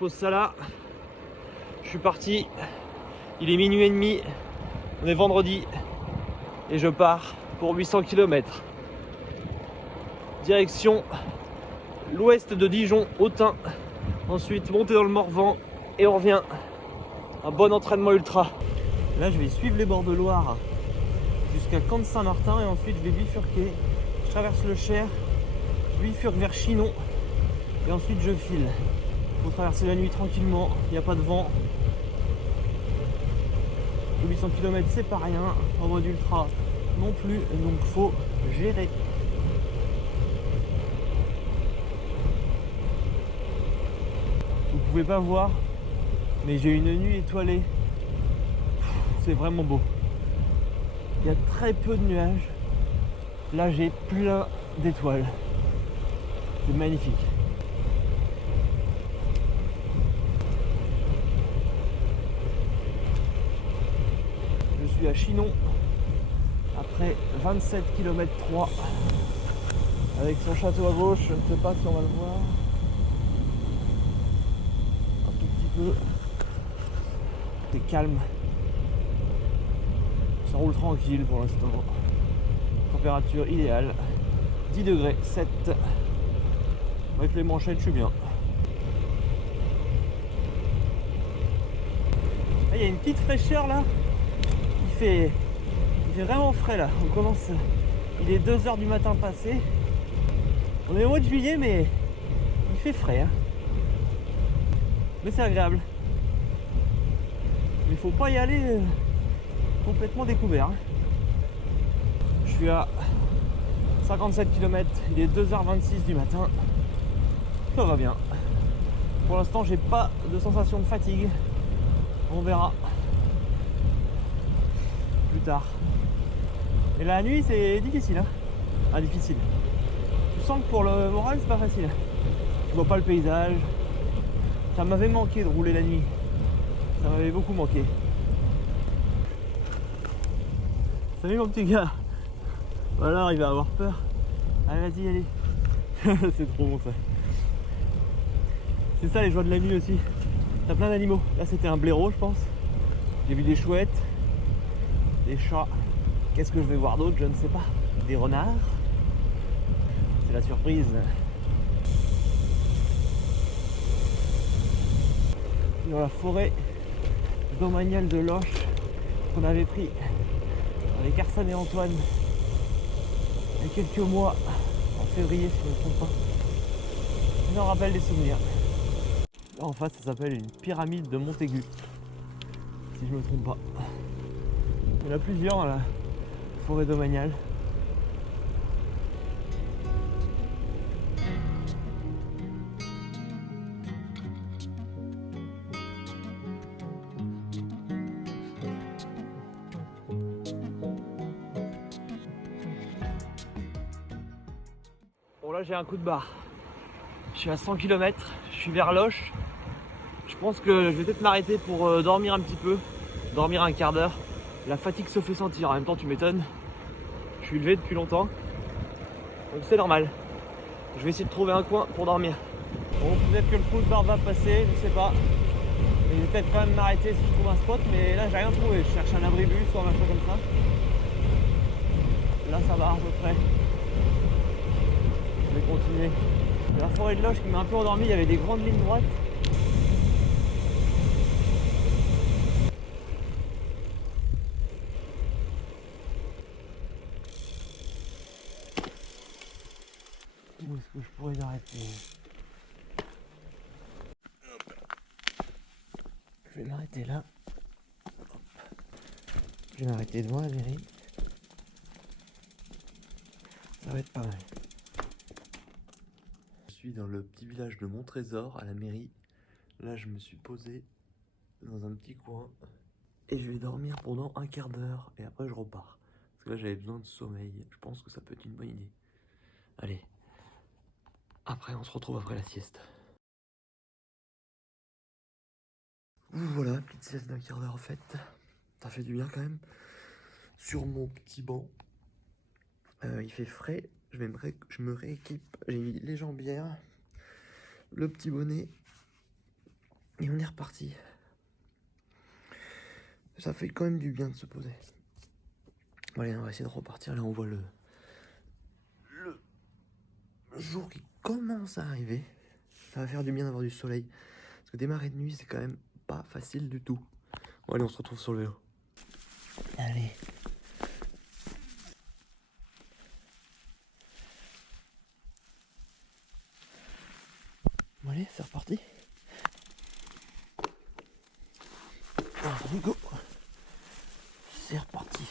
pose ça là. Je suis parti. Il est minuit et demi. On est vendredi. Et je pars pour 800 km. Direction l'ouest de Dijon, Autun. Ensuite, monter dans le Morvan. Et on revient. Un bon entraînement ultra. Là, je vais suivre les bords de Loire jusqu'à Camp-Saint-Martin. Et ensuite, je vais bifurquer. Je traverse le Cher. Je bifurque vers Chinon. Et ensuite, je file. Il faut traverser la nuit tranquillement. Il n'y a pas de vent. 800 km c'est pas rien, en mode ultra non plus, donc faut gérer. Vous pouvez pas voir, mais j'ai une nuit étoilée. C'est vraiment beau. Il y a très peu de nuages. Là j'ai plein d'étoiles. C'est magnifique. Je suis à Chinon après 27 km 3 avec son château à gauche. Je ne sais pas si on va le voir un tout petit peu. C'est calme, ça roule tranquille pour l'instant. Température idéale 10 degrés 7. Avec les manchettes je suis bien. Ah, il y a une petite fraîcheur là. Il fait vraiment frais là. On commence. Il est 2h du matin passé. On est au mois de juillet, mais il fait frais. Hein. Mais c'est agréable. Mais il faut pas y aller complètement découvert. Hein. Je suis à 57 km. Il est 2h26 du matin. Ça va bien. Pour l'instant, j'ai pas de sensation de fatigue. On verra plus tard. Et la nuit c'est difficile hein. Ah difficile. Tu sens que pour le moral c'est pas facile. Tu vois pas le paysage. Ça m'avait manqué de rouler la nuit. Ça m'avait beaucoup manqué. Salut mon petit gars. Voilà, il va avoir peur. Allez vas-y allez. C'est trop bon ça. C'est ça les joies de la nuit aussi. T'as plein d'animaux. Là c'était un blaireau je pense. J'ai vu des chouettes. Des chats. Qu'est-ce que je vais voir d'autre? Je ne sais pas. Des renards. C'est la surprise. Dans la forêt domaniale de Loche qu'on avait pris avec Arsène et Antoine il y a quelques mois, en février si je ne me trompe pas. Ça me rappelle des souvenirs. Là en face ça s'appelle une pyramide de Montaigu. Si je me trompe pas. Il y en a plusieurs dans la forêt domaniale. Bon là j'ai un coup de barre. Je suis à 100 km, je suis vers Loche. Je pense que je vais peut-être m'arrêter pour dormir un petit peu. Dormir un quart d'heure. La fatigue se fait sentir, en même temps tu m'étonnes. Je suis levé depuis longtemps. Donc c'est normal. Je vais essayer de trouver un coin pour dormir. Bon, peut-être que le coup de barre va passer, je sais pas. Et je vais peut-être quand même m'arrêter si je trouve un spot, mais là j'ai rien trouvé. Je cherche un abribus ou un machin comme ça. Là ça va à peu près. Je vais continuer. La forêt de Loche qui m'a un peu endormi, il y avait des grandes lignes droites. Où est-ce que je pourrais m'arrêter? Je vais m'arrêter là. Hop. Je vais m'arrêter devant la mairie. Ça va être pas mal. Je suis dans le petit village de Montrésor à la mairie. Là je me suis posé dans un petit coin. Et je vais dormir pendant un quart d'heure. Et après je repars. Parce que là j'avais besoin de sommeil. Je pense que ça peut être une bonne idée. Allez. Après on se retrouve après la sieste. Voilà, petite sieste d'un quart d'heure faite. Ça fait du bien quand même. Sur mon petit banc. Il fait frais. Je me rééquipe. J'ai mis les jambières. Le petit bonnet. Et on est reparti. Ça fait quand même du bien de se poser. Bon, allez, on va essayer de repartir. Là, on voit le jour qui commence à arriver. Ça va faire du bien d'avoir du soleil. Parce que démarrer de nuit, c'est quand même pas facile du tout. Bon, allez, on se retrouve sur le vélo. Allez. Bon, allez, c'est reparti. Allez, go. C'est reparti.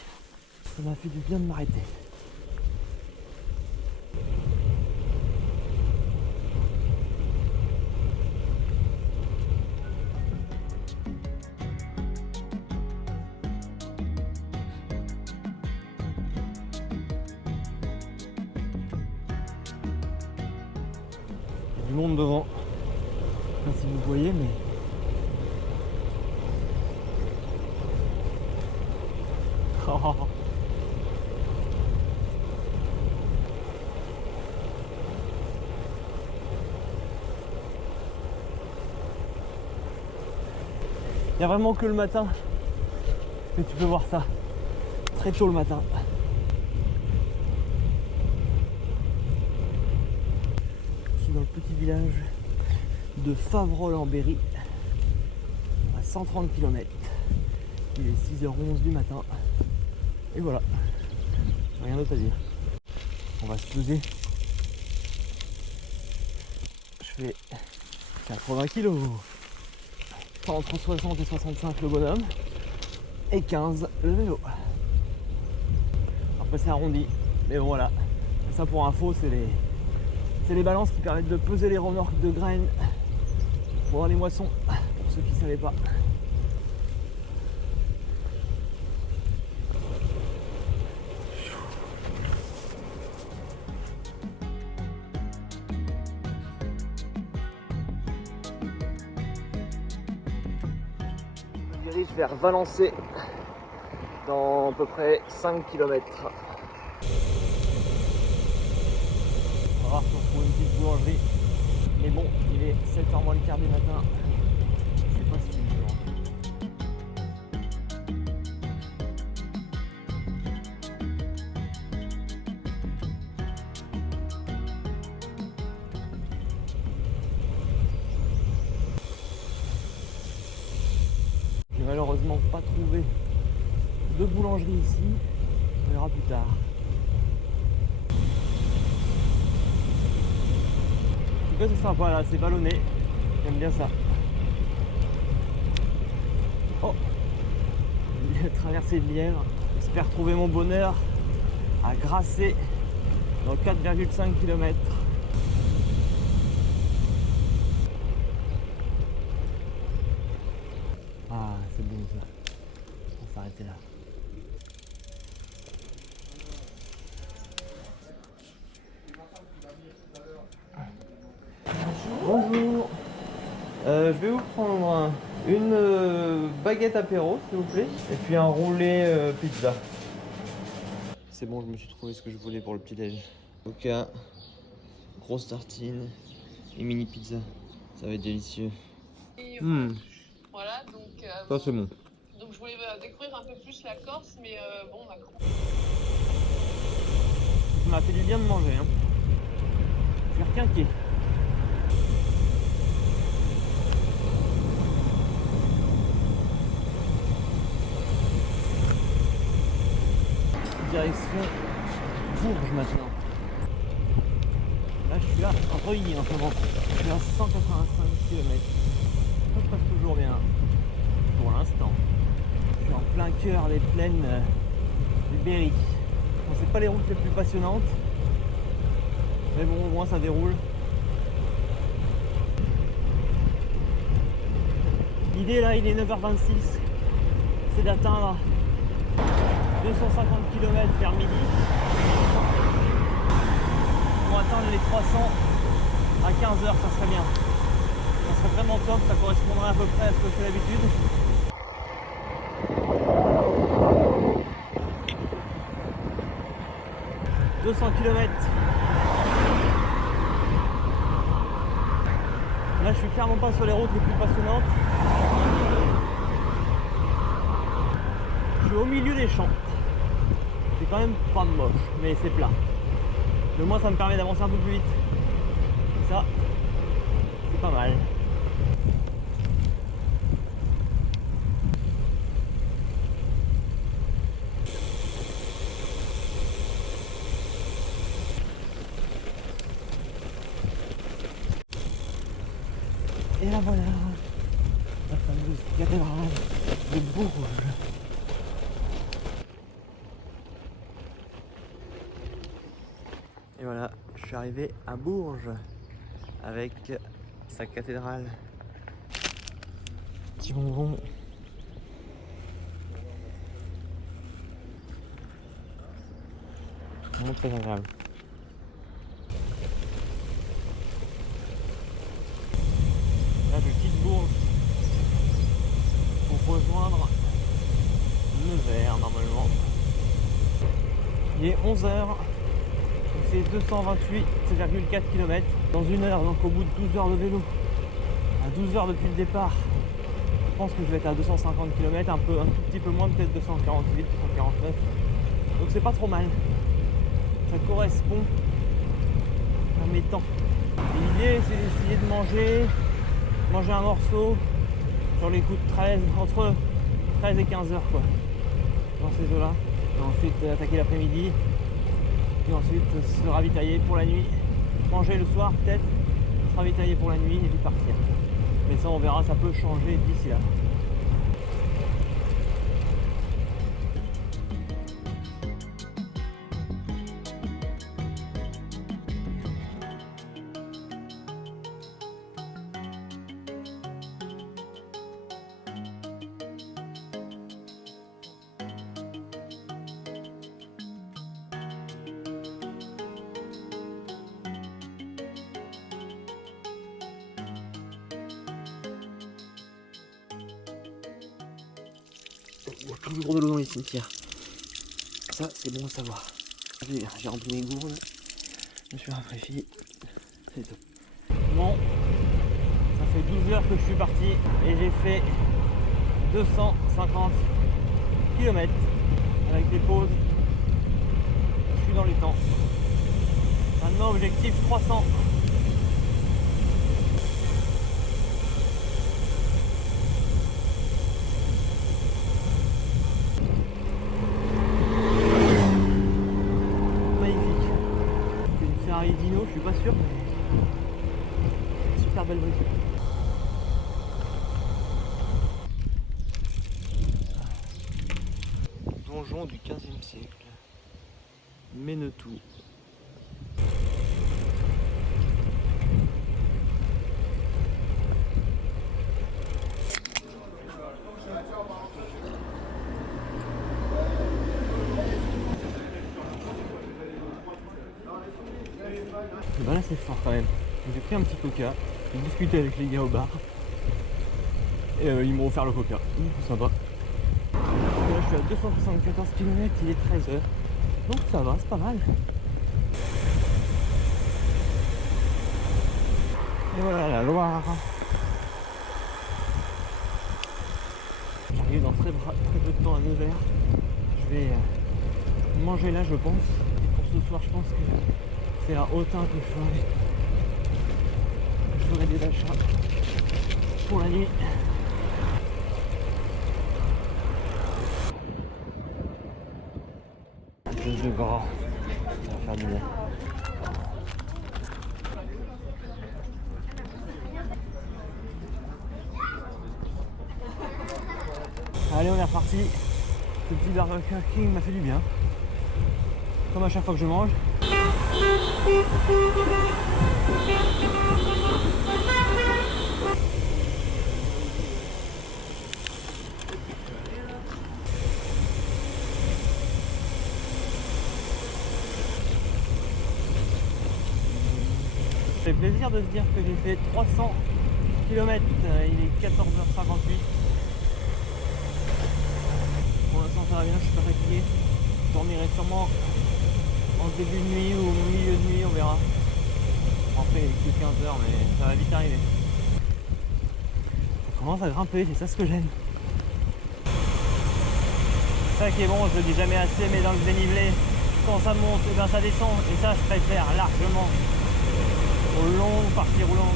Ça m'a fait du bien de m'arrêter. Il y a du monde devant. Je sais pas si vous voyez, mais... Oh. Il n'y a vraiment que le matin que tu peux voir ça. Très tôt le matin. Je suis dans le petit village de Favrol-en-Berry, à 130 km. Il est 6h11 du matin. Et voilà. Rien d'autre à dire. On va se peser. Je fais 80 kg. Entre 60 et 65 le bonhomme. Et 15 le vélo. Après c'est arrondi. Mais bon voilà. Ça pour info, c'est les balances qui permettent de peser les remorques de graines pour les moissons. Pour ceux qui ne savaient pas. Je dirige vers Valençay dans à peu près 5 km. On va voir si on trouve une petite boulangerie. Mais bon, il est 7h moins le quart du matin. Je sais pas si c'est dur. J'ai malheureusement pas trouvé de boulangerie ici. On verra plus tard. En tout cas, c'est sympa là, c'est vallonné. J'aime bien ça. Oh, traversée de Lièvre. J'espère trouver mon bonheur à Grasset dans 4,5 km. Ah, c'est bon ça. On va s'arrêter là. Bonjour. Je vais vous prendre une baguette apéro s'il vous plaît et puis un roulé pizza. C'est bon, je me suis trouvé ce que je voulais pour le petit déj. Coca, grosse tartine et mini pizza. Ça va être délicieux. Voilà, donc Ça c'est bon. donc je voulais découvrir un peu plus la Corse, mais bon, Macron. Ça m'a fait du bien de manger. Hein. Je suis requinqué. Direction Bourges maintenant. Là je suis là, en Reuilly en ce moment. Je suis à 185 km. Ça se passe toujours bien. Pour l'instant. Je suis en plein cœur des plaines du Berry. Bon, c'est pas les routes les plus passionnantes. Mais bon, au moins ça déroule. L'idée là, il est 9h26. C'est d'atteindre 250 km vers midi pour atteindre les 300 à 15h, ça serait bien. Ça serait vraiment top, ça correspondrait à peu près à ce que je fais d'habitude. « 200 km. Là, je suis clairement pas sur les routes les plus passionnantes. Je suis au milieu des champs. C'est quand même pas moche, mais c'est plat. Mais moi, ça me permet d'avancer un peu plus vite. Et ça, c'est pas mal. Et là voilà, la fameuse cathédrale de Bourges. Et voilà, je suis arrivé à Bourges avec sa cathédrale. Petit bonbon. Vraiment très agréable. Là, je quitte Bourges pour rejoindre Nevers normalement. Il est 11h. C'est 228,4 km dans une heure, donc au bout de 12 heures de vélo, à 12 heures depuis le départ, je pense que je vais être à 250 km, un tout petit peu moins, peut-être 248, 249. Donc c'est pas trop mal. Ça correspond à mes temps. L'idée c'est d'essayer de manger un morceau sur les coups de 13, entre 13 et 15 heures quoi, dans ces eaux-là. Et ensuite attaquer l'après-midi. Et ensuite se ravitailler pour la nuit, manger le soir peut-être, se ravitailler pour la nuit et puis partir. Mais ça on verra, ça peut changer d'ici là. Il y a toujours de l'eau dans les cimetières. Ça, c'est bon à savoir. J'ai rempli mes gourdes. Je me suis rafraîchi. C'est tout. Bon, ça fait 12 heures que je suis parti et j'ai fait 250 km avec des pauses. Je suis dans les temps. Maintenant, objectif 300. Dino, je suis pas sûr, mais super belle voiture. Donjon du 15e siècle. Menetou. Et ben là c'est fort quand même. J'ai pris un petit coca, j'ai discuté avec les gars au bar et ils m'ont offert le coca. C'est sympa. Et là je suis à 274 km, il est 13h. Donc ça va, c'est pas mal. Et voilà la Loire. J'arrive dans très peu de temps à Nevers. Je vais manger là je pense. Et pour ce soir je pense que c'est à Autun que je ferai des achats pour la nuit. Plus de gras, ça va faire du bien. Allez, on est reparti. Ce petit Burger King m'a fait du bien. Comme à chaque fois que je mange. Ça fait plaisir de se dire que j'ai fait 300 km, il est 14h58. Pour l'instant ça va bien, je suis pas fatigué. Je dormirai sûrement en début de nuit ou au milieu de nuit, on verra. Après il est que 15h mais ça va vite arriver. commence à grimper, c'est ça ce que j'aime. C'est ça qui est bon, je le dis jamais assez, mais dans le dénivelé, quand ça monte, et bien ça descend. Et ça, je préfère largement aux longues parties roulantes.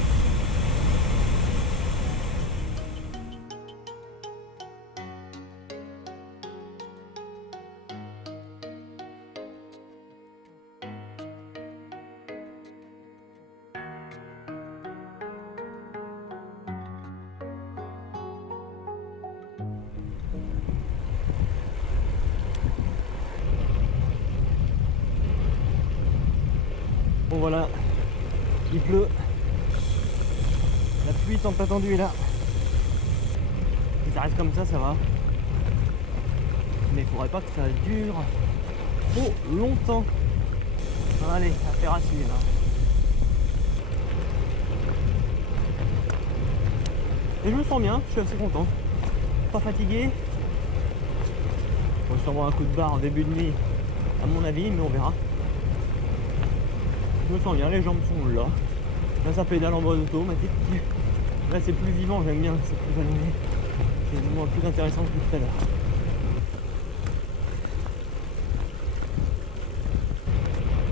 Bon voilà, il pleut, la pluie tant attendue est là. Si ça reste comme ça va. Mais il faudrait pas que ça dure trop longtemps. Allez, affaire à suivre. Et je me sens bien, je suis assez content. Pas fatigué. Bon, sûrement un coup de barre en début de nuit, à mon avis, mais on verra. Je me sens bien, les jambes sont là. Là ça pédale en mode automatique. Là c'est plus vivant, j'aime bien, c'est plus allongé. C'est vraiment plus intéressant que tout à l'heure.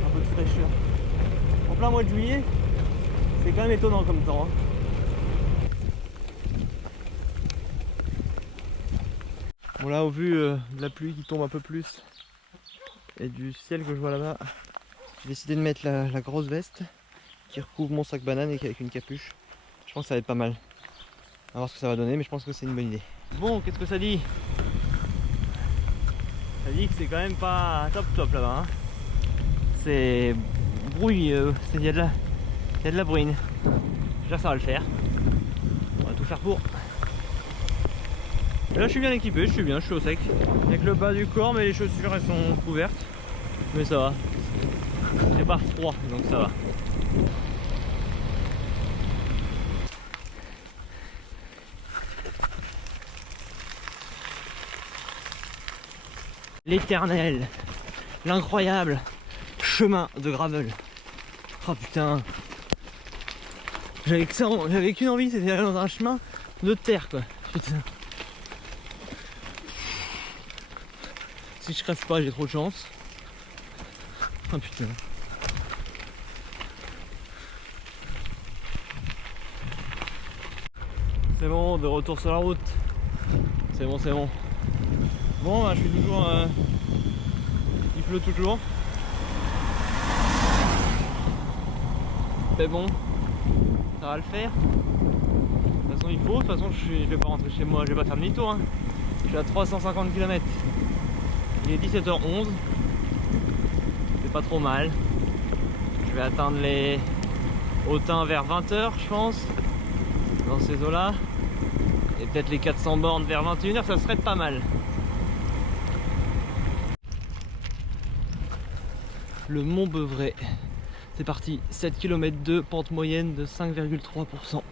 Un peu de fraîcheur. En plein mois de juillet, c'est quand même étonnant comme temps. Bon là au vu de la pluie qui tombe un peu plus et du ciel que je vois là-bas, j'ai décidé de mettre la grosse veste qui recouvre mon sac banane et avec une capuche. Je pense que ça va être pas mal. On va voir ce que ça va donner, mais je pense que c'est une bonne idée. Bon, qu'est-ce que ça dit? Ça dit que c'est quand même pas top là-bas. Hein. C'est brouilleux, il y a de la bruine. J'espère que ça va le faire. On va tout faire pour. Et là je suis bien équipé, je suis au sec. Avec le bas du corps, mais les chaussures elles sont couvertes. Mais ça va. C'est pas froid, donc ça va. L'éternel, l'incroyable chemin de gravel. Oh putain. J'avais qu'une envie, c'était d'aller dans un chemin de terre quoi. Putain. Si je crève pas, j'ai trop de chance. Oh putain. C'est bon, de retour sur la route. C'est bon, c'est bon. Bon, bah, je suis toujours... il pleut toujours. Mais bon, ça va le faire. De toute façon, il faut. De toute façon, je vais pas rentrer chez moi, je vais pas faire demi-tour. Hein. Je suis à 350 km. Il est 17h11. C'est pas trop mal. Je vais atteindre les Autun vers 20h, je pense. Dans ces eaux-là. Et peut-être les 400 bornes vers 21h, ça serait pas mal. Le Mont Beuvray. C'est parti, 7 km 2, pente moyenne de 5,3%.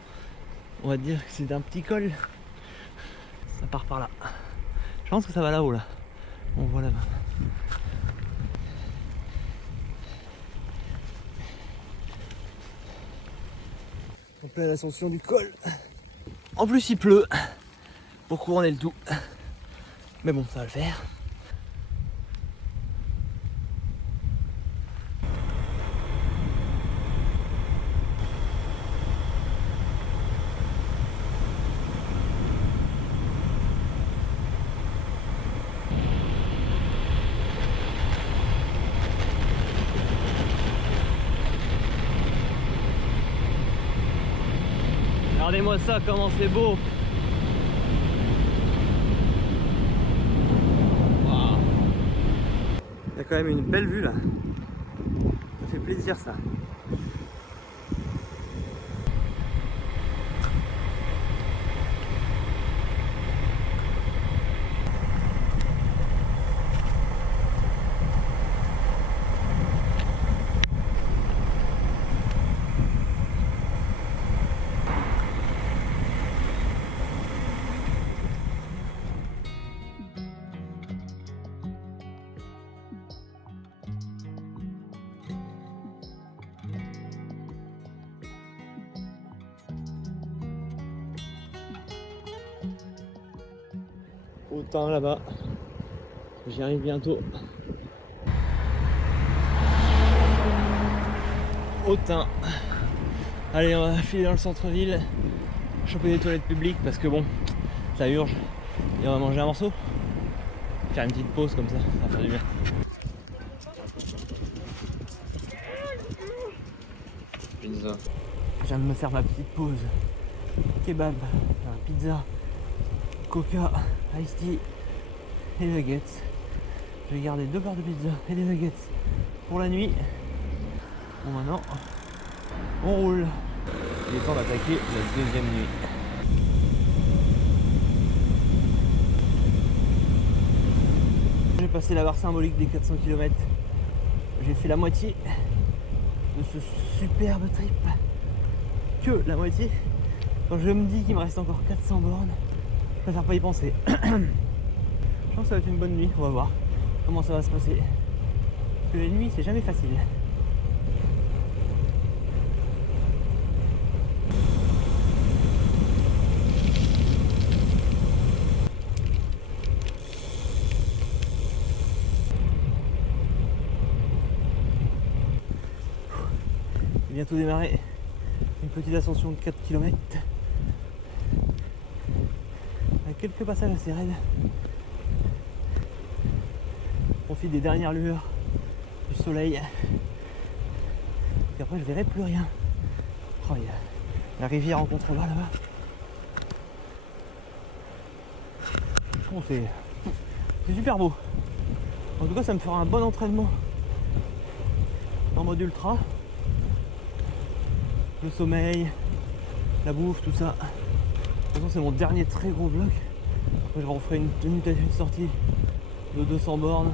On va dire que c'est un petit col. Ça part par là. Je pense que ça va là-haut là. On voit là-bas. En pleine ascension du col. En plus il pleut pour couronner le tout. Mais bon, ça va le faire. Regardez-moi ça, comment c'est beau. Wow. Il y a quand même une belle vue là. Ça fait plaisir ça. Autun là-bas. J'y arrive bientôt. Autun. Allez, on va filer dans le centre-ville, choper des toilettes publiques parce que bon, ça urge. Et on va manger un morceau. Faire une petite pause comme ça va faire du bien. Pizza. Je viens de me faire ma petite pause. Kebab, pizza, coca, iced tea et nuggets. Je vais garder 2 barres de pizza et des nuggets pour la nuit. Bon, maintenant, on roule. Il est temps d'attaquer la deuxième nuit. J'ai passé la barre symbolique des 400 km. J'ai fait la moitié de ce superbe trip. Que la moitié. Quand je me dis qu'il me reste encore 400 bornes, je préfère pas y penser. Je pense que ça va être une bonne nuit. On va voir comment ça va se passer. Parce que les nuits, c'est jamais facile. Bientôt démarrer une petite ascension de 4 km avec quelques passages assez raides. Profite des dernières lueurs du soleil et après je verrai plus rien. Oh, il y a la rivière en contrebas là-bas. Bon, c'est super beau. En tout cas, ça me fera un bon entraînement en mode ultra. Le sommeil, la bouffe, tout ça. De toute façon, c'est mon dernier très gros bloc. Après, je referai une sortie de 200 bornes.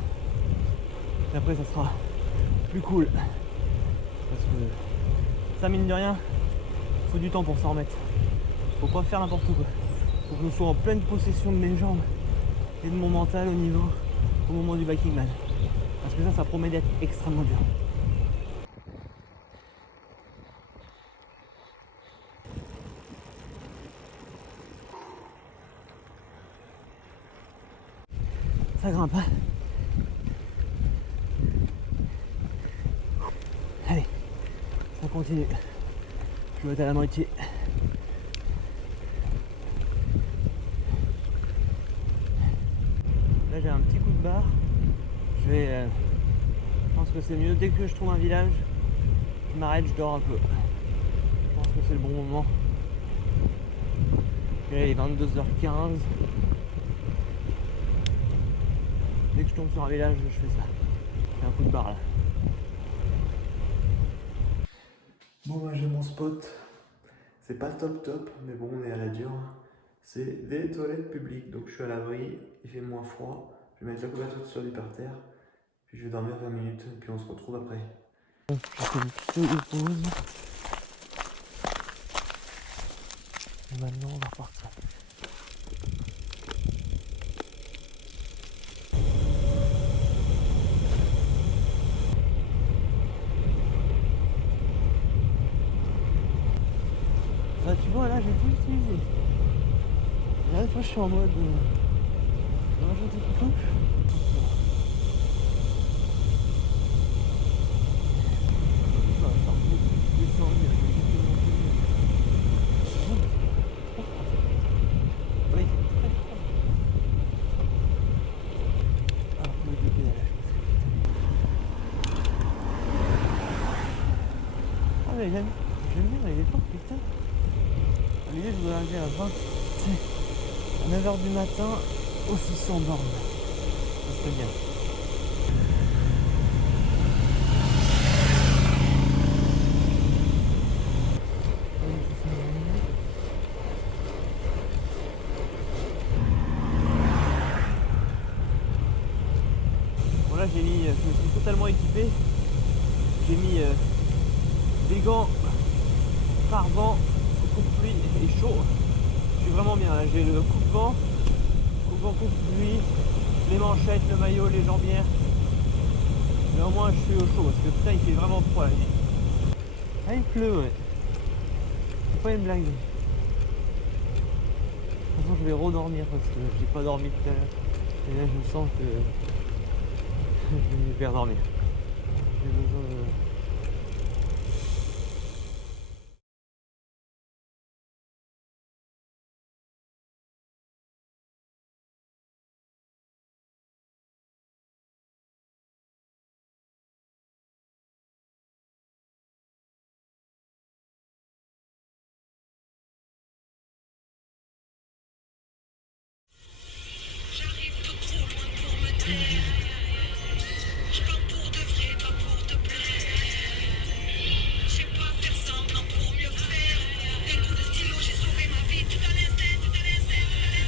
Et après, ça sera plus cool. Parce que ça, mine de rien, il faut du temps pour s'en remettre. Faut pas faire n'importe quoi. Faut que je sois en pleine possession de mes jambes et de mon mental au moment du biking man. Parce que ça promet d'être extrêmement dur. Ça grimpe, hein. Allez, on continue. Je vais être à la moitié. Là j'ai un petit coup de barre. Je pense que c'est mieux. Dès que je trouve un village, je m'arrête, je dors un peu. Je pense que c'est le bon moment. Et là il est 22h15. Dès que je tombe sur un village, je fais ça. Je fais un coup de barre là. Bon bah j'ai mon spot. C'est pas top, mais bon on est à la dure. C'est des toilettes publiques, donc je suis à l'abri, il fait moins froid. Je vais mettre la couverture sur du parterre, puis je vais dormir 20 minutes, et puis on se retrouve après. Bon, j'ai fait une petite pause. Et maintenant on va repartir. Bah, tu vois, là j'ai tout utilisé. Là, fois je suis en mode. On va rajouter tout touche. Ah mais j'aime bien les efforts, putain. À l'idée je voulais arriver à 20, à 9h du matin, aux 600 bornes. Ça serait bien. Bon là j'ai mis, je me suis totalement équipé. J'ai mis des gants par vent, coupe-pluie et chaud. Je suis vraiment bien là, j'ai le coupe-vent, coupe-pluie, les manchettes, le maillot, les jambières. Mais au moins je suis au chaud parce que putain il fait vraiment froid la nuit. Ah il pleut ouais. C'est pas une blague. façon, je vais redormir parce que j'ai pas dormi tout à l'heure. Et là, je sens que je vais redormir. J'ai besoin de... J'arrive de trop loin pour me taire. Je parle pour de vrai, pas pour te plaire. Je sais pas faire semblant pour mieux faire. D'un coup de stylo, j'ai sauvé ma vie. Tout à l'instinct, tout à l'instinct, tout à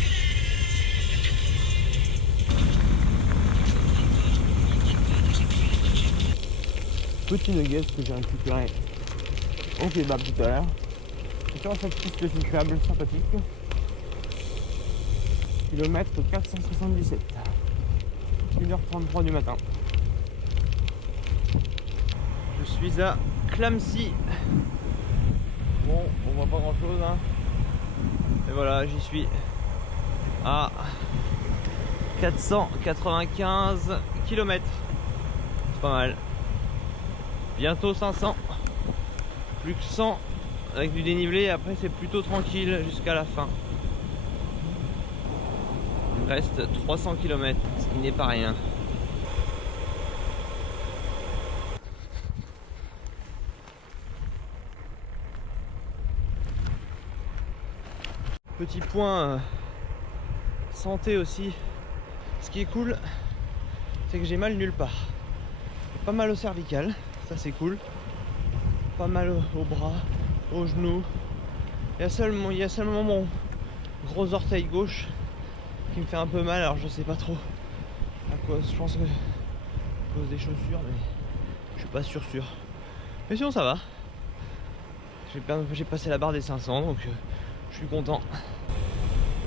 l'instinct. Petit nuggets que j'ai récupéré au kebab tout à l'heure. C'est sur cette piste cyclable sympathique. Kilomètre 477. 1h33 du matin. Je suis à Clamecy. Bon, on voit pas grand chose hein. Et voilà, j'y suis à 495 km. C'est pas mal. Bientôt 500. Plus que 100 avec du dénivelé et après c'est plutôt tranquille jusqu'à la fin. Il reste 300 km, ce qui n'est pas rien. Petit point santé aussi. Ce qui est cool, c'est que j'ai mal nulle part. J'ai pas mal au cervical, ça c'est cool. Pas mal au bras, aux genoux. Il y a seulement mon gros orteil gauche qui me fait un peu mal, alors je sais pas trop à cause, je pense que à cause des chaussures, mais je suis pas sûr. Mais sinon ça va. J'ai passé la barre des 500, donc je suis content.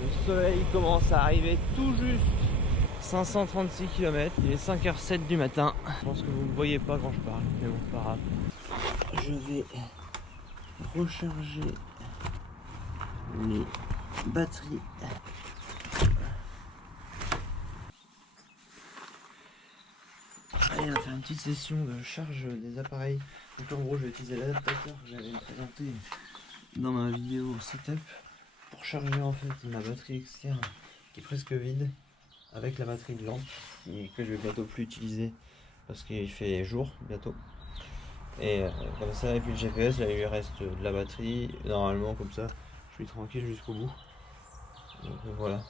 Le soleil commence à arriver tout juste. 536 km, il est 5h07 du matin. Je pense que vous ne voyez pas quand je parle, mais bon, c'est pas grave. Je vais recharger les batteries. Allez, on va faire une petite session de charge des appareils. Donc en gros, je vais utiliser l'adaptateur que j'avais présenté dans ma vidéo setup pour charger en fait ma batterie externe qui est presque vide avec la batterie de lampe que je vais bientôt plus utiliser parce qu'il fait jour bientôt. Et comme ça, et puis le GPS, là il lui reste de la batterie. Normalement, comme ça, je suis tranquille jusqu'au bout. Donc voilà,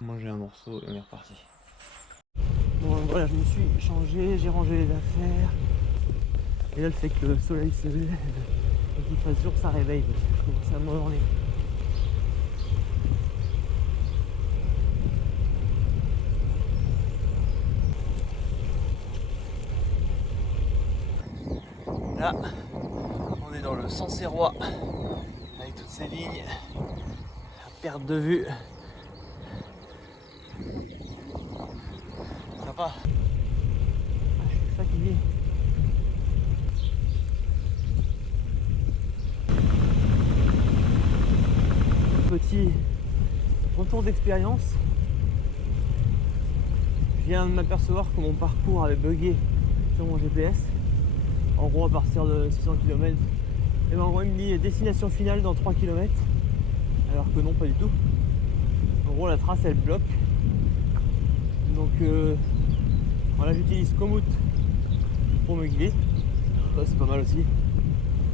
manger un morceau et on est reparti. Bon voilà, je me suis changé, j'ai rangé les affaires. Et là, le fait que le soleil se lève et qu'il fasse jour, ça réveille. Donc je commence à m'endormir. Là, on est dans le Sancerrois avec toutes ces lignes à perte de vue. Sympa. Ah, je suis fatigué. Petit retour d'expérience. Je viens de m'apercevoir que mon parcours avait bugué sur mon GPS. En gros, à partir de 600 km, et ben en gros, il me dit destination finale dans 3 km, alors que non, pas du tout. En gros, la trace elle bloque. Donc voilà, j'utilise Komoot pour me guider. Ça, c'est pas mal aussi.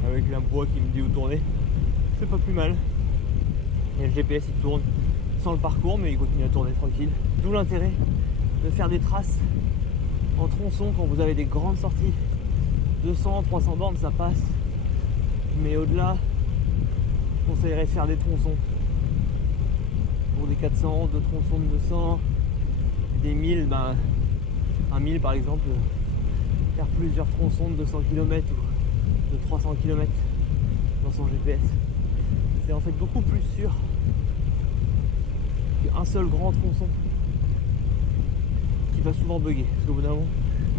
Avec un poids qui me dit où tourner, c'est pas plus mal. Et le GPS il tourne sans le parcours, mais il continue à tourner tranquille. D'où l'intérêt de faire des traces en tronçon quand vous avez des grandes sorties. 200, 300 bornes ça passe, mais au-delà je conseillerais de faire des tronçons pour des 400, deux tronçons de 200, des 1000, ben, un 1000 par exemple, faire plusieurs tronçons de 200 km ou de 300 km dans son GPS, c'est en fait beaucoup plus sûr qu'un seul grand tronçon qui va souvent bugger, parce qu'au bout d'un moment,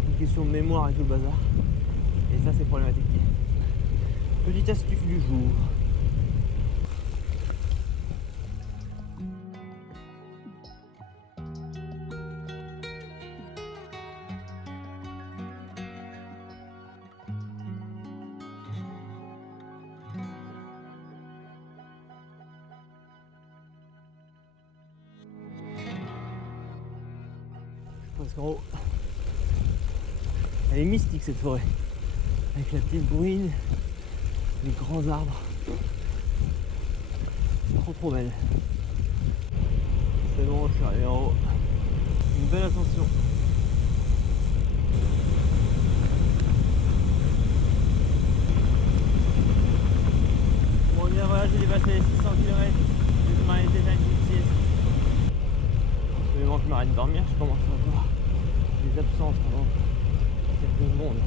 c'est une question de mémoire et tout le bazar. Et ça c'est problématique. Petite astuce du jour. parce qu'en haut, elle est mystique cette forêt. Avec la petite bruine, les grands arbres. Trop belle. C'est bon, je suis arrivé en haut. Une belle ascension. Bon, bien voilà, j'ai dépassé les 600 km. Je vais m'arrêter dans une petite sieste. Absolument, je m'arrête de dormir, je commence à avoir des absences pendant quelques secondes.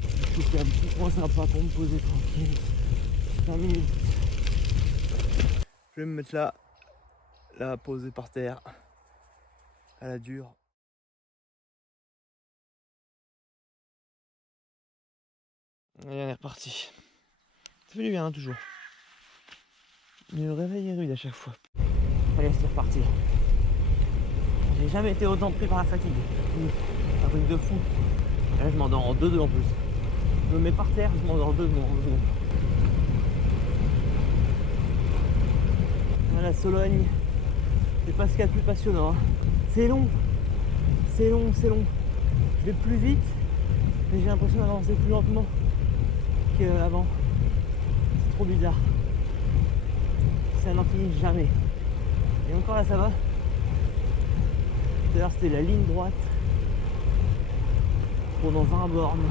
Je vais faire un petit point sympa pour me poser tranquille. 5 minutes. Je vais me mettre là, posé par terre, à la dure. Et on est reparti. Ça fait du bien, hein, toujours. Mais le réveil est rude à chaque fois. Allez, c'est reparti. J'ai jamais été autant pris par la fatigue. Un truc de fou. Et là, je m'endors en 2-2 en plus. Je me mets par terre, je m'endors en 2 secondes. Voilà, Sologne. C'est pas ce qu'il y a de plus passionnant. Hein. C'est long. C'est long. Je vais plus vite, mais j'ai l'impression d'avancer plus lentement qu'avant. C'est trop bizarre. Ça n'en finit jamais. Et encore là, ça va. Tout à l'heure, c'était la ligne droite pendant 20 bornes.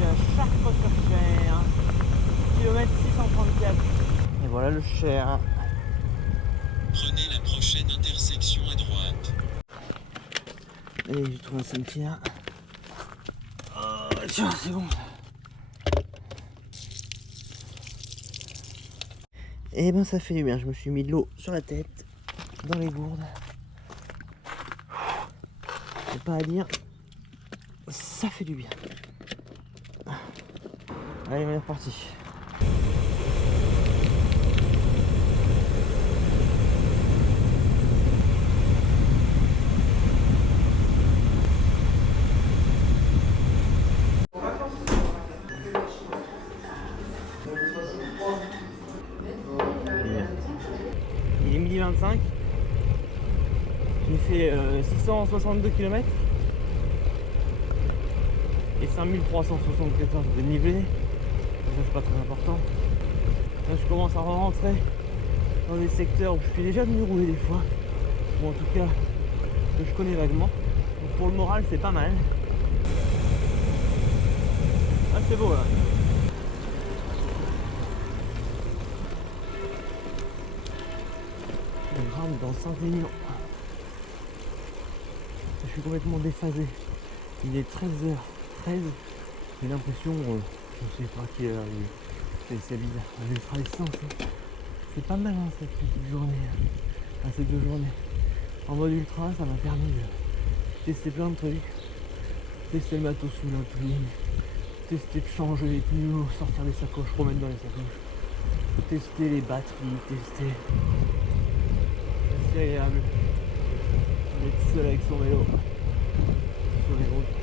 Et à chaque fois sur Cher, kilomètre 634. Et voilà le Cher. Prenez la prochaine intersection à droite. Allez, j'ai trouvé un cimetière. Oh, tiens, c'est bon. Et ben ça fait du bien, je me suis mis de l'eau sur la tête, dans les gourdes. C'est pas à dire, ça fait du bien. Allez, on est reparti. Il est 12h25. J'ai fait 662 km et 5374 de dénivelé. Ça, c'est pas très important. Là, je commence à rentrer dans des secteurs où je suis déjà venu rouler des fois, ou en tout cas que je connais vaguement. Donc pour le moral, c'est pas mal. Ah, c'est beau là. Je grimpe dans Saint-Aignan. Je suis complètement déphasé. Il est 13h13. J'ai l'impression, je sais pas quelle heure c'est bizarre. J'ai le essence. C'est pas mal hein, cette petite journée. Enfin, ces 2 journées. En mode ultra, ça m'a permis de tester plein de trucs. Tester le matos sous la pluie. Tester de changer les pneus, sortir les sacoches, remettre dans les sacoches. Tester les batteries, tester. C'est agréable d'être seul avec son vélo sur les routes.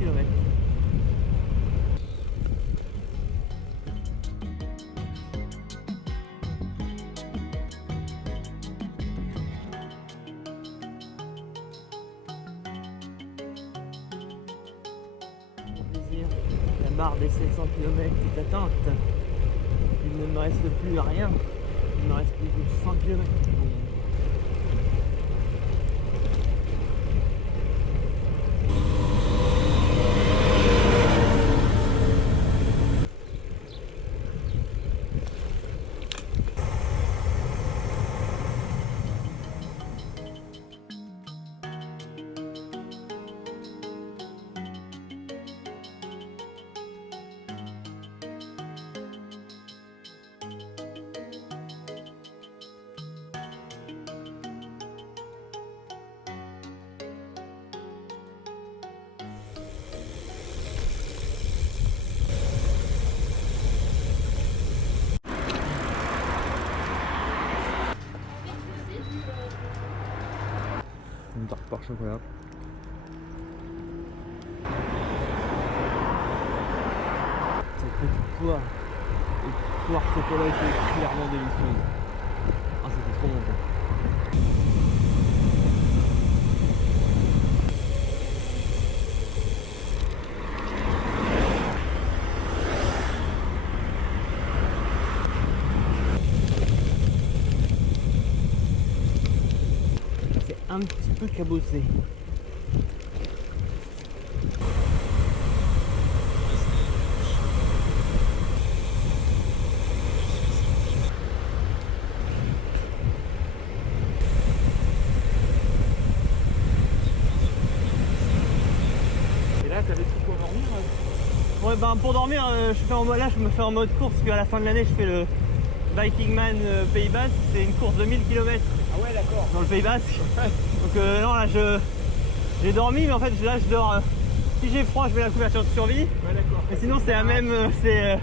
Km. La barre des 700 km est atteinte. Il ne me reste plus rien. Il me reste plus que 100 km. Une tarte par chocolat. pouvoir. Et pouvoir chocolat était clairement délicieuse. Ah, c'était trop bon. C'est un petit peu cabossé. T'as des trucs pour dormir Ouais, ben pour dormir, je me fais en mode course, parce qu'à la fin de l'année, je fais le Viking Man Pays Basque. C'est une course de 1000 km Ah ouais, d'accord. dans le Pays Basque. Donc non, là, j'ai dormi, mais en fait, là, je dors. Si j'ai froid, je mets la couverture de survie. Ouais, d'accord. Mais sinon, c'est la même. C'est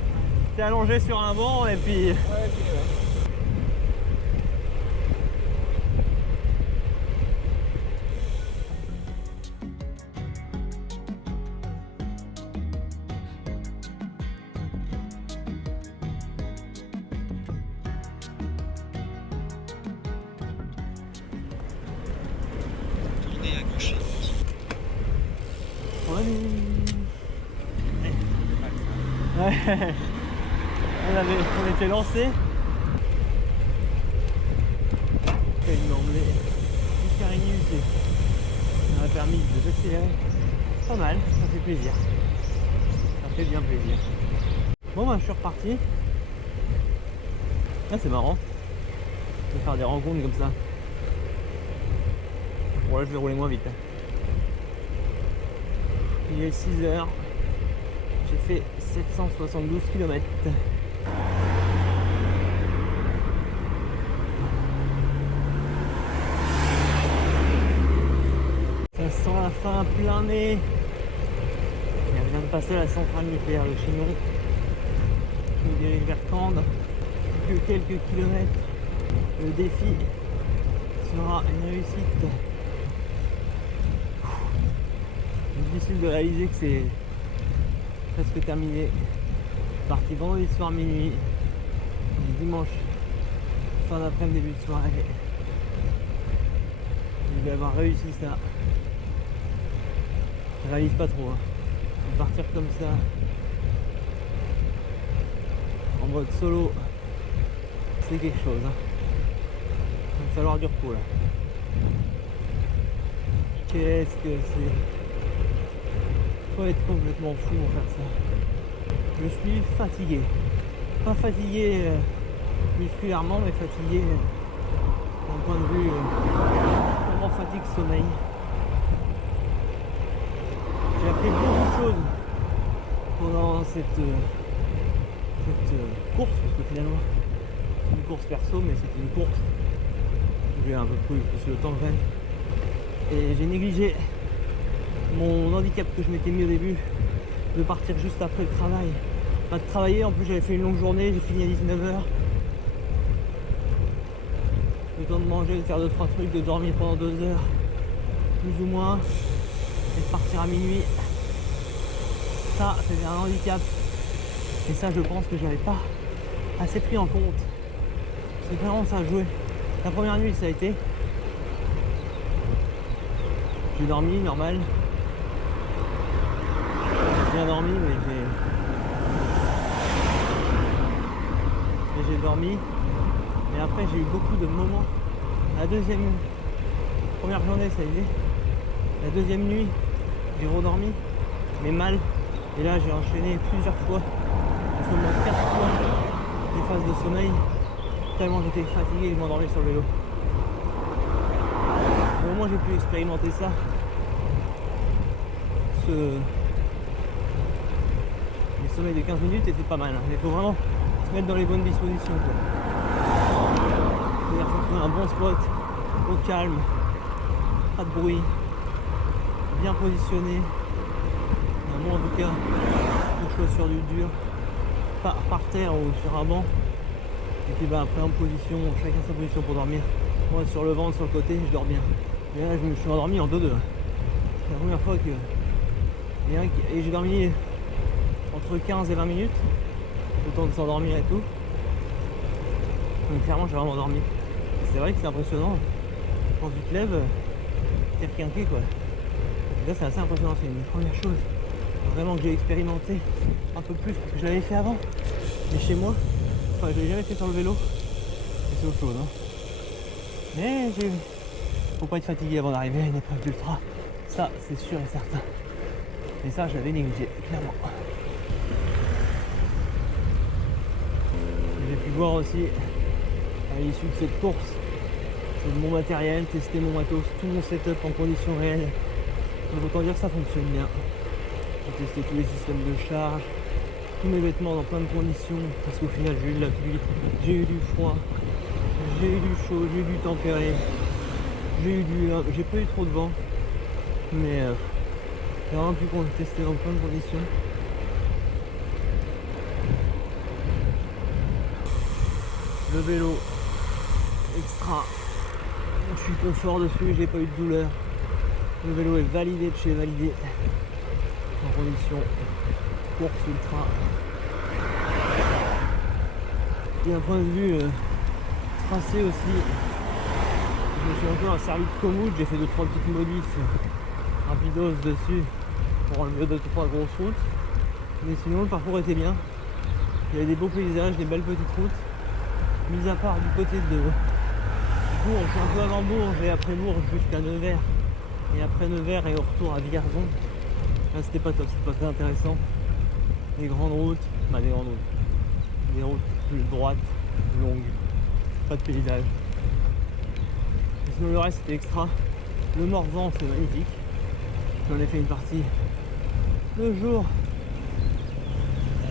allongé sur un banc, et puis. Ouais, ok, ouais. Tournez à gauche. Ouais. On était lancé. Fait une emblée hyper inusité. Ça m'a permis de s'accélérer. Pas mal, ça fait plaisir. Ça fait bien plaisir. Bon ben je suis reparti. Ah c'est marrant. De faire des rencontres comme ça. Bon là je vais rouler moins vite. Il est 6 h. J'ai fait 772 km. Ça sent la fin plein nez. Elle vient de passer la centrale nucléaire de Chinon. Je me dirige vers Tende. Que quelques kilomètres. Le défi sera une réussite. Difficile de réaliser que c'est presque terminé. Parti vendredi soir minuit, dimanche fin d'après-midi, début de soirée. Je vais avoir réussi ça. Je réalise pas trop. De partir comme ça en mode solo, c'est quelque chose. Il va falloir du repos là. Qu'est-ce que c'est? Faut être complètement fou pour faire ça. Je suis fatigué. Pas fatigué musculairement, mais fatigué d'un point de vue comment fatigue sommeil. J'ai appris beaucoup de choses pendant cette course, parce que finalement c'est une course perso, mais c'est une course. J'ai un peu plus le temps que même. Et j'ai négligé mon handicap que je m'étais mis au début, de partir juste après le travail. Pas de travailler, en plus j'avais fait une longue journée, j'ai fini à 19 h. Le temps de manger, de faire 2-3 trucs, de dormir pendant 2 heures, plus ou moins, et de partir à minuit. Ça, c'était un handicap. Et ça, je pense que je n'avais pas assez pris en compte. C'est vraiment ça a joué. La première nuit, ça a été. J'ai dormi, normal. J'ai bien dormi, mais j'ai dormi. Mais après, j'ai eu beaucoup de moments. La première journée, ça a été. La deuxième nuit, j'ai redormi, mais mal. Et là, j'ai enchaîné plusieurs fois. J'ai fait au moins 4 fois des phases de sommeil. Tellement j'étais fatigué et je m'endormais sur le vélo. Mais au moins, j'ai pu expérimenter ça. Les sommeils de 15 minutes étaient pas mal, hein. Il faut vraiment se mettre dans les bonnes dispositions, quoi. C'est-à-dire faut trouver un bon spot, au calme, pas de bruit, bien positionné. Moi en tout cas, je sois sur du dur, pas par terre ou sur un banc. Et puis bah, après en position, chacun sa position pour dormir. Moi sur le ventre, sur le côté, je dors bien. Et là je me suis endormi en 2-2. C'est la première fois que... Et j'ai dormi entre 15 et 20 minutes. le temps de s'endormir et tout. Donc clairement j'ai vraiment dormi. C'est vrai que c'est impressionnant. Quand tu te lèves, t'es requinqué quoi. Et là c'est assez impressionnant, c'est une première chose vraiment que j'ai expérimenté un peu plus parce que je l'avais fait avant. Mais chez moi, enfin je l'ai jamais fait sur le vélo. Et c'est autre chose hein. Mais faut pas être fatigué avant d'arriver à une épreuve d'ultra. Ça c'est sûr et certain. Et ça je l'avais négligé, clairement. J'ai pu voir aussi à l'issue de cette course, c'est mon matériel, tester mon matos, tout mon setup en conditions réelles. Donc autant dire que ça fonctionne bien. J'ai testé tous les systèmes de charge, tous mes vêtements dans plein de conditions, parce qu'au final j'ai eu de la pluie, j'ai eu du froid, j'ai eu du chaud, j'ai eu du tempéré, j'ai pas eu trop de vent, mais j'ai vraiment pu tester dans plein de conditions. Le vélo extra, je suis confort dessus, j'ai pas eu de douleur. Le vélo est validé de chez validé en condition course ultra. D'un point de vue tracé aussi, je me suis un peu servi de Komoot, j'ai fait 2-3 petites modifs rapidos dessus pour enlever 2-3 grosses routes. Mais sinon le parcours était bien. Il y avait des beaux paysages, des belles petites routes. Mis à part du côté de Bourges, un peu avant Bourges et après Bourges jusqu'à Nevers. Et après Nevers et au retour à Vierzon. Là c'était pas top, c'était pas très intéressant. Des grandes routes, des grandes routes. Des routes plus droites, longues, pas de paysage. Et sinon le reste c'était extra. Le Morvan c'est magnifique. J'en ai fait une partie le jour,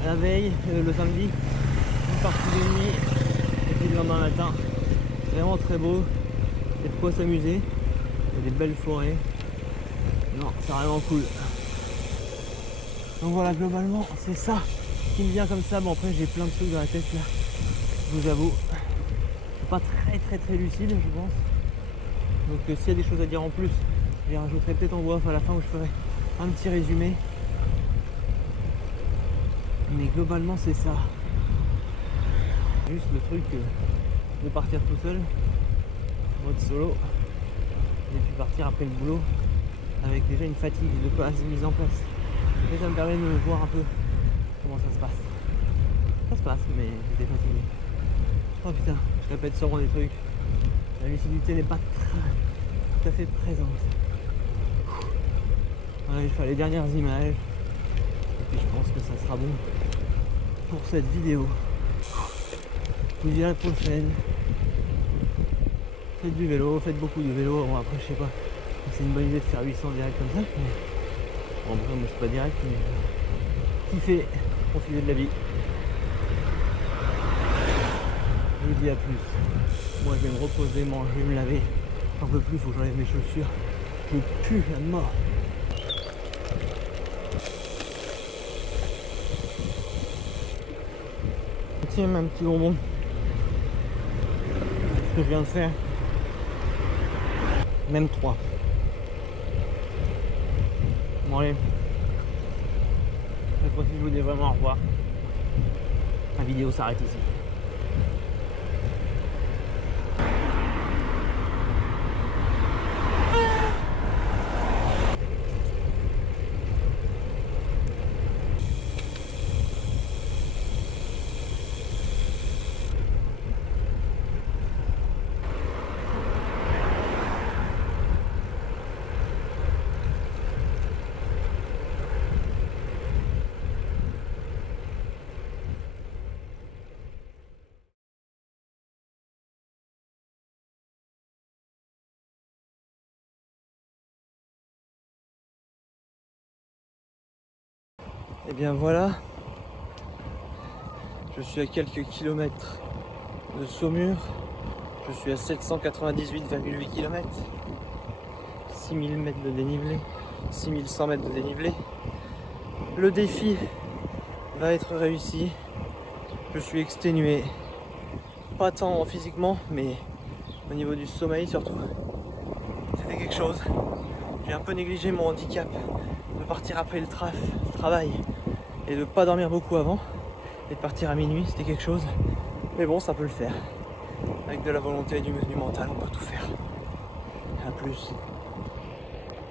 la veille, le samedi, une partie de nuit. Et puis le lendemain matin, vraiment très beau, il y a de quoi s'amuser, il y a des belles forêts, non c'est vraiment cool. Donc voilà, globalement c'est ça qui me vient comme ça. Bon après j'ai plein de trucs dans la tête là, je vous avoue, pas très lucide je pense. Donc s'il y a des choses à dire en plus, je les rajouterai peut-être en voix off à la fin où je ferai un petit résumé. Mais globalement c'est ça. Juste le truc de partir tout seul, mode solo, et puis partir après le boulot avec déjà une fatigue de place mise en place. Et ça me permet de voir un peu comment ça se passe. Ça se passe, mais j'étais fatigué. Oh putain, je répète sûrement des trucs. La lucidité n'est pas tout à fait présente. Voilà, je vais faire les dernières images. Et puis je pense que ça sera bon pour cette vidéo. Je vous dis à la prochaine. Faites du vélo, faites beaucoup de vélo. Bon après je sais pas, c'est une bonne idée de faire 800 direct comme ça. Mais... bon, après moi c'est pas direct, mais kiffez, profitez de la vie. Je vous dis à plus. Moi je vais me reposer, manger, me laver. J'en peux plus, faut que j'enlève mes chaussures. Je pue la mort. Tiens, un petit bonbon. Ce que je viens de faire. Même 3. Bon allez. Cette fois-ci je vous dis vraiment au revoir. La vidéo s'arrête ici. Et bien voilà, je suis à quelques kilomètres de Saumur, je suis à 798,8 km, 6000 mètres de dénivelé, 6100 mètres de dénivelé. Le défi va être réussi, je suis exténué, pas tant physiquement mais au niveau du sommeil surtout. C'était quelque chose, j'ai un peu négligé mon handicap de partir après le travail et de pas dormir beaucoup avant. Et de partir à minuit, c'était quelque chose. Mais bon, ça peut le faire. Avec de la volonté et du mental, on peut tout faire. À plus.